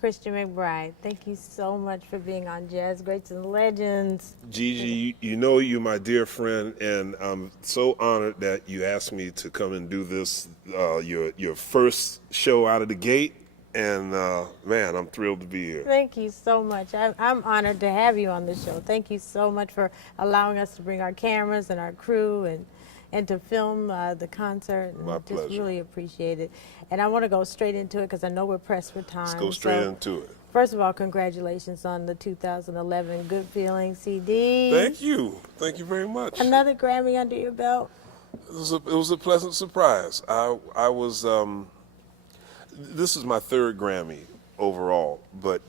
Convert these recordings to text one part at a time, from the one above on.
Christian McBride, thank you so much for being on Jazz Greats and Legends. Gigi, you know you're my dear friend, and I'm so honored that you asked me to come and do this, your first show out of the gate, and man, I'm thrilled to be here. Thank you so much. I'm honored to have you on the show. Thank you so much for allowing us to bring our cameras and our crew and to film the concert. My pleasure. Just really appreciate it. And I want to go straight into it because I know we're pressed for time. Let's go straight into it. First of all, congratulations on the 2011 Good Feeling CD. Thank you. Thank you very much. Another Grammy under your belt? It was a pleasant surprise. I was, this is my third Grammy overall, but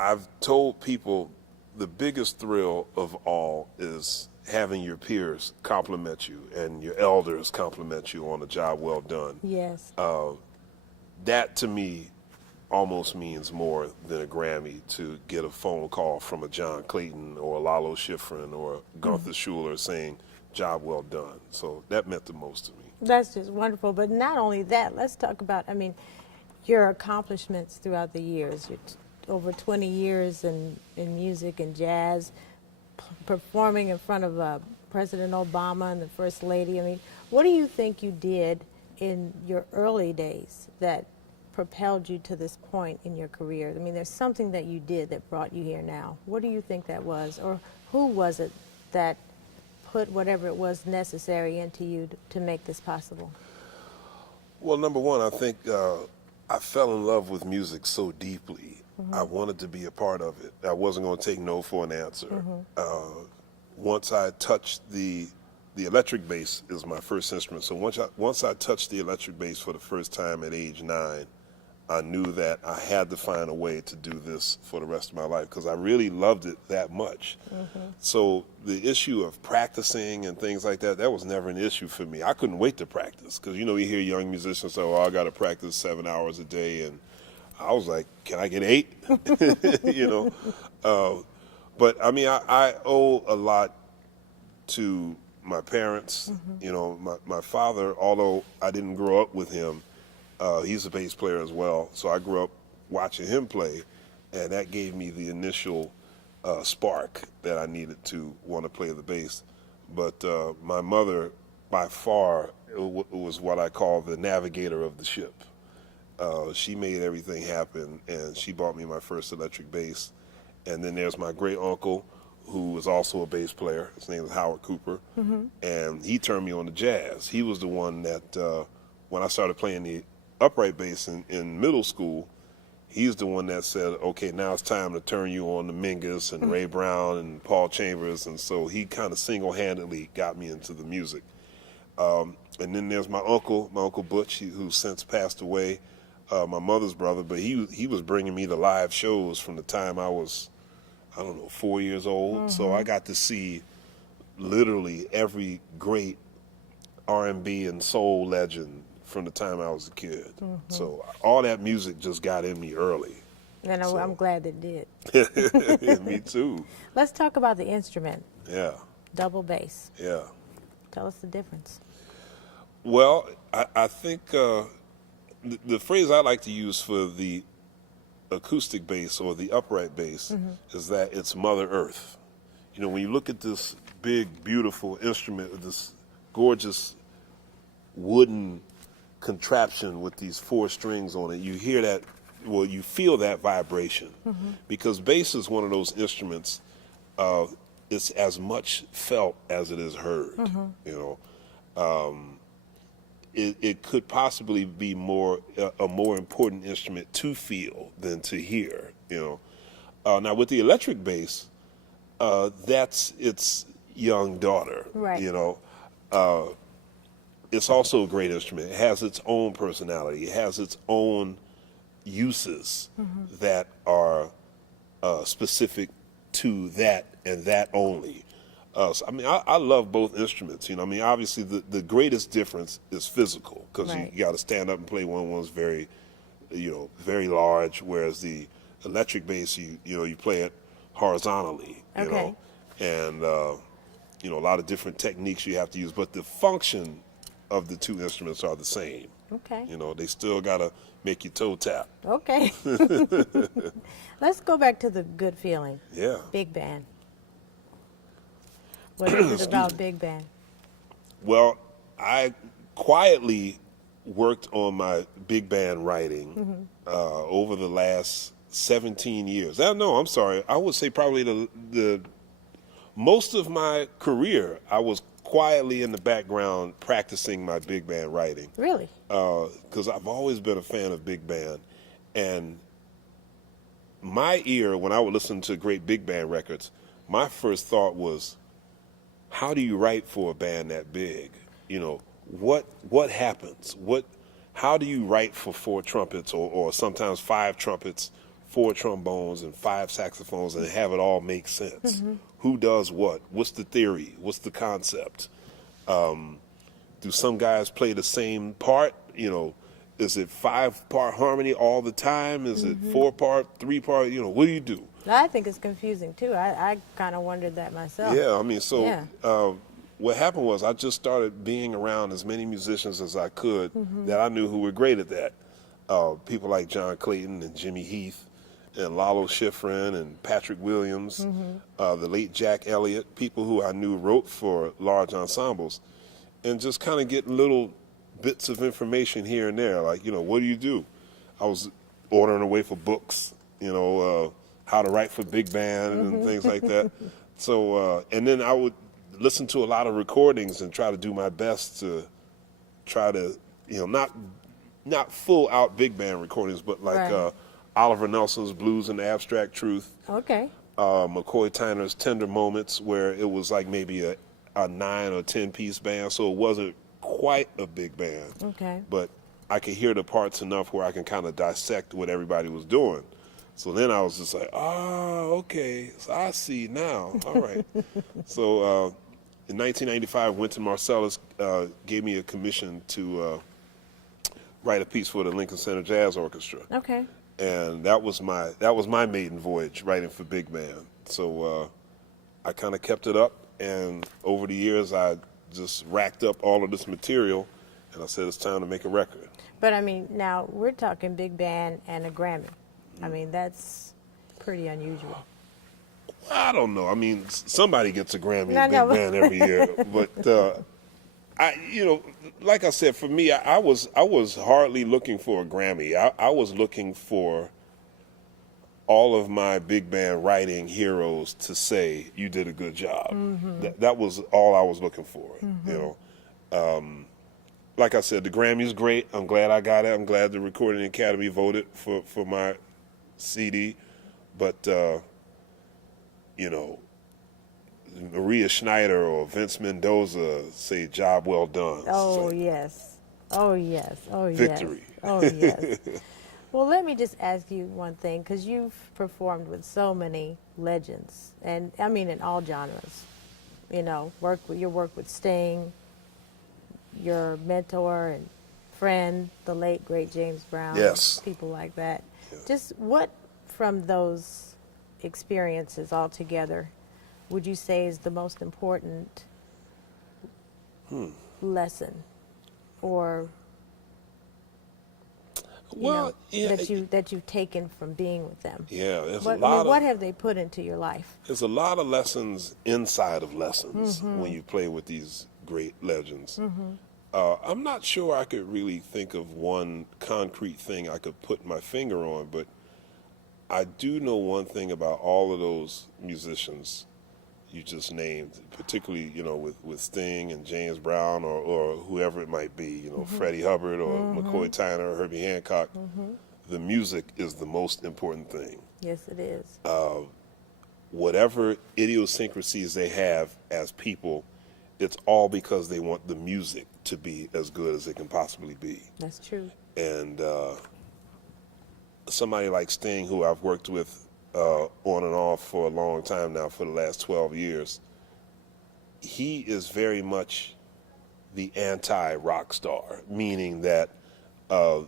I've told people the biggest thrill of all is having your peers compliment you and your elders compliment you on a job well done. Yes. That to me almost means more than a Grammy, to get a phone call from a John Clayton or a Lalo Schifrin or Gunther Schuller saying, job well done. So that meant the most to me. That's just wonderful. But not only that, let's talk about, I mean, your accomplishments throughout the years. You're over 20 years in music and jazz, performing in front of President Obama and the First Lady. I mean, what do you think you did in your early days that propelled you to this point in your career? I mean, there's something that you did that brought you here now. What do you think that was? Or who was it that put whatever it was necessary into you to make this possible? Well, number one, I think I fell in love with music so deeply. I wanted to be a part of it. I wasn't going to take no for an answer. Once I touched the electric bass is my first instrument. So once I touched the electric bass for the first time at age 9, I knew that I had to find a way to do this for the rest of my life because I really loved it that much. So the issue of practicing and things like that, that was never an issue for me. I couldn't wait to practice because, you know, you hear young musicians say, oh, I got to practice 7 hours a day. And I was like, can I get 8? You know? But, I mean, I owe a lot to my parents. You know, my father, although I didn't grow up with him, he's a bass player as well. So I grew up watching him play, and that gave me the initial spark that I needed to want to play the bass. But my mother, by far, was what I call the navigator of the ship. She made everything happen, and she bought me my first electric bass. And then there's my great uncle, who was also a bass player. His name is Howard Cooper, and he turned me on to jazz. He was the one that, when I started playing the upright bass in middle school, he's the one that said, okay, now it's time to turn you on to Mingus and Ray Brown and Paul Chambers. And so he kind of single-handedly got me into the music. And then there's my uncle Butch, who's since passed away, my mother's brother, but he was bringing me the live shows from the time I was, I don't know, 4 years old. So I got to see literally every great R&B and soul legend from the time I was a kid. So all that music just got in me early. And I'm glad it did. Me too. Let's talk about the instrument. Yeah. Double bass. Yeah. Tell us the difference. Well, I think the phrase I like to use for the acoustic bass or the upright bass is that it's Mother Earth. You know, when you look at this big, beautiful instrument with this gorgeous wooden contraption with these 4 strings on it, you hear that, well, you feel that vibration. Because bass is one of those instruments, it's as much felt as it is heard, you know. It could possibly be a more important instrument to feel than to hear, you know. Now with the electric bass, that's its young daughter, Right. you know. It's also a great instrument. It has its own personality. It has its own uses that are specific to that and that only. So, I mean, I love both instruments. You know, I mean, obviously the greatest difference is physical because Right. you got to stand up and play one. One's very, you know, very large, whereas the electric bass, you know, you play it horizontally. You know, and you know, a lot of different techniques you have to use, but the function of the 2 instruments are the same. Okay. You know, they still got to make your toe tap. Okay. Let's go back to the good feeling. Yeah. Big band. What is it about big band? Well, I quietly worked on my big band writing over the last 17 years. No, I'm sorry. I would say probably the most of my career, I was quietly in the background practicing my big band writing. Really? Because I've always been a fan of big band. And my ear, when I would listen to great big band records, my first thought was, how do you write for a band that big? You know, what happens? How do you write for 4 trumpets or sometimes 5 trumpets, 4 trombones, and 5 saxophones and have it all make sense? Who does what? What's the theory? What's the concept? Do some guys play the same part? You know, is it 5-part harmony all the time? Is it 4-part, 3-part? You know, what do you do? I think it's confusing too. I kind of wondered that myself. Yeah, I mean, so Yeah. What happened was I just started being around as many musicians as I could that I knew who were great at that. People like John Clayton and Jimmy Heath and Lalo Schifrin and Patrick Williams, the late Jack Elliott, people who I knew wrote for large ensembles, and just kind of get little bits of information here and there, like, you know, what do you do? I was ordering away for books, you know, how to write for big band and things like that. So, and then I would listen to a lot of recordings and try to do my best to try to, you know, not full out big band recordings, but like Right. Oliver Nelson's Blues and Abstract Truth, Okay. McCoy Tyner's Tender Moments, where it was like maybe a 9 or 10 piece band, so it wasn't quite a big band. Okay. But I could hear the parts enough where I can kind of dissect what everybody was doing. So then I was just like, okay, so I see now. All right. So in 1995, Wynton Marsalis gave me a commission to write a piece for the Lincoln Center Jazz Orchestra. Okay. And that was my maiden voyage writing for big band. So I kind of kept it up, and over the years I just racked up all of this material, and I said it's time to make a record. But I mean, now we're talking big band and a Grammy. I mean, that's pretty unusual. I don't know. I mean, somebody gets a Grammy I in know. big band every year, but you know, like I said, for me, I was hardly looking for a Grammy. I was looking for all of my big band writing heroes to say you did a good job. That was all I was looking for. You know, like I said, the Grammy's great. I'm glad I got it. I'm glad the Recording Academy voted for my CD, but you know, Maria Schneider or Vince Mendoza say job well done. Oh, So, yes. Oh, yes. Oh, Victory. yes. Oh, yes. Well, let me just ask you one thing, because you've performed with so many legends, and I mean in all genres. You know, your work with Sting, your mentor and friend, the late great James Brown. Yes. People like that. Just what from those experiences altogether would you say is the most important lesson, or that you've taken from being with them? Yeah, there's What have they put into your life? There's a lot of lessons inside of lessons when you play with these great legends. I'm not sure I could really think of one concrete thing I could put my finger on, but I do know one thing about all of those musicians you just named, particularly, you know, with Sting and James Brown or whoever it might be, you know, Freddie Hubbard or McCoy Tyner or Herbie Hancock. The music is the most important thing. Yes, it is. Whatever idiosyncrasies they have as people, it's all because they want the music to be as good as it can possibly be. That's true. And somebody like Sting, who I've worked with on and off for a long time now, for the last 12 years, he is very much the anti-rock star, meaning that the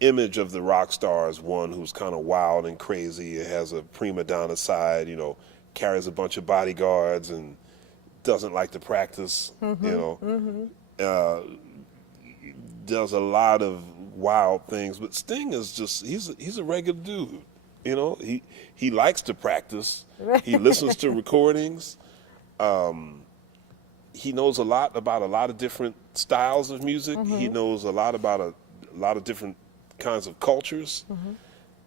image of the rock star is one who's kind of wild and crazy, has a prima donna side, you know, carries a bunch of bodyguards and doesn't like to practice, you know. does a lot of wild things, but Sting is just he's a regular dude. You know, he likes to practice. He listens to recordings. He knows a lot about a lot of different styles of music. He knows a lot about a lot of different kinds of cultures,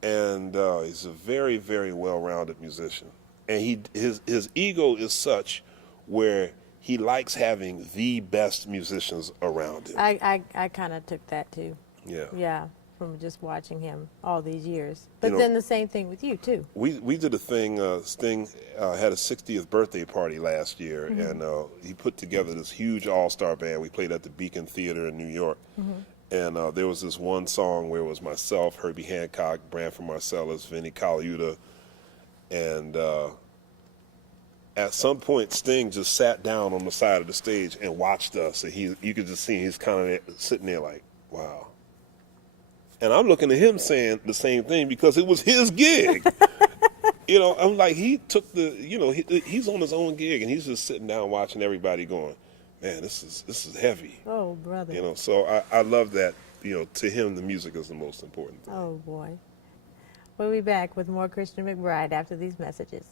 and he's a very, very well-rounded musician. And his ego is such where he likes having the best musicians around him. I kind of took that too. Yeah. Yeah, from just watching him all these years. But then the same thing with you too. We did a thing. Sting had a 60th birthday party last year, and he put together this huge all-star band. We played at the Beacon Theater in New York, and there was this one song where it was myself, Herbie Hancock, Branford Marsalis, Vinnie Colaiuta, and at some point, Sting just sat down on the side of the stage and watched us. And you could just see he's kind of sitting there like, wow. And I'm looking at him saying the same thing because it was his gig. You know, I'm like, he took he's on his own gig and he's just sitting down watching everybody going, man, this is heavy. Oh, brother. You know, so I love that, to him, the music is the most important thing. Oh, boy. We'll be back with more Christian McBride after these messages.